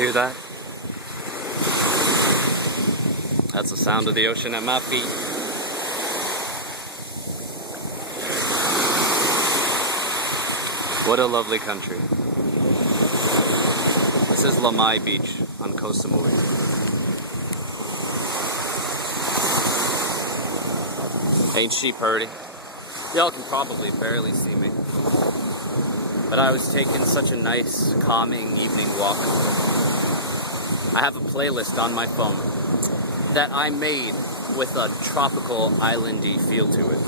Hear that? That's the sound of the ocean at my feet. What a lovely country. This is Lamai Beach on Koh Samui. Ain't she purty? Y'all can probably barely see me. But I was taking such a nice, calming evening walk. I have a playlist on my phone that I made with a tropical islandy feel to it.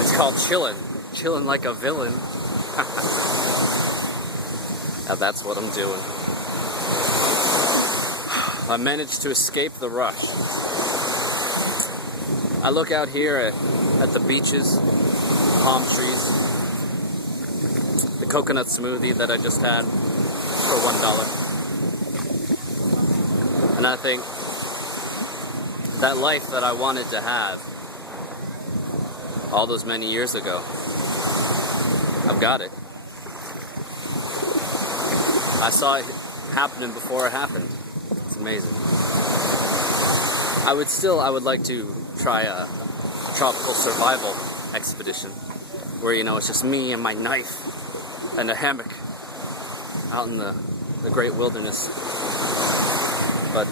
It's called Chillin'. Chillin' like a villain. Now that's what I'm doing. I managed to escape the rush. I look out here at the beaches, palm trees, the coconut smoothie that I just had for $1. And I think that life that I wanted to have all those many years ago, I've got it. I saw it happening before it happened. It's amazing. I would like to try a tropical survival expedition where, you know, it's just me and my knife and a hammock out in the great wilderness. But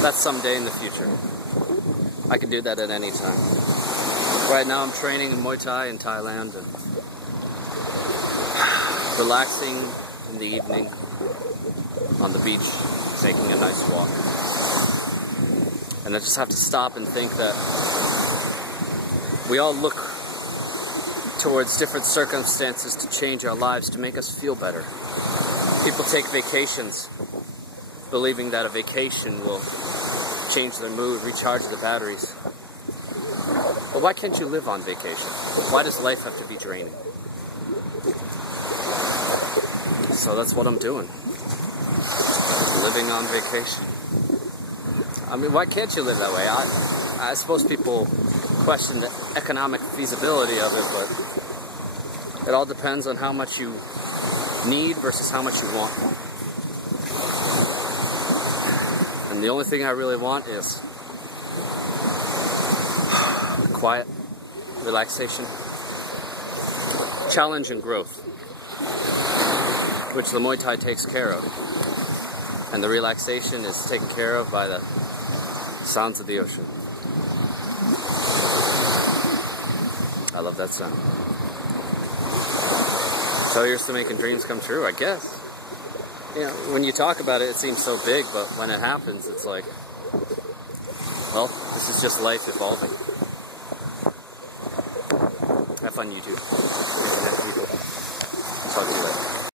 that's someday in the future. I can do that at any time. Right now I'm training in Muay Thai in Thailand and relaxing in the evening on the beach, taking a nice walk. And I just have to stop and think that we all look towards different circumstances to change our lives, to make us feel better. People take vacations, believing that a vacation will change their mood, recharge the batteries. But why can't you live on vacation? Why does life have to be draining? So that's what I'm doing. Living on vacation. I mean, why can't you live that way? I suppose people question the economic feasibility of it, but it all depends on how much you need versus how much you want. And the only thing I really want is quiet, relaxation, challenge and growth, which the Muay Thai takes care of. And the relaxation is taken care of by the sounds of the ocean. I love that sound. So here's to making dreams come true, I guess. You know, when you talk about it, it seems so big, but when it happens, it's like, well, this is just life evolving. Have fun, YouTube. Talk to you later.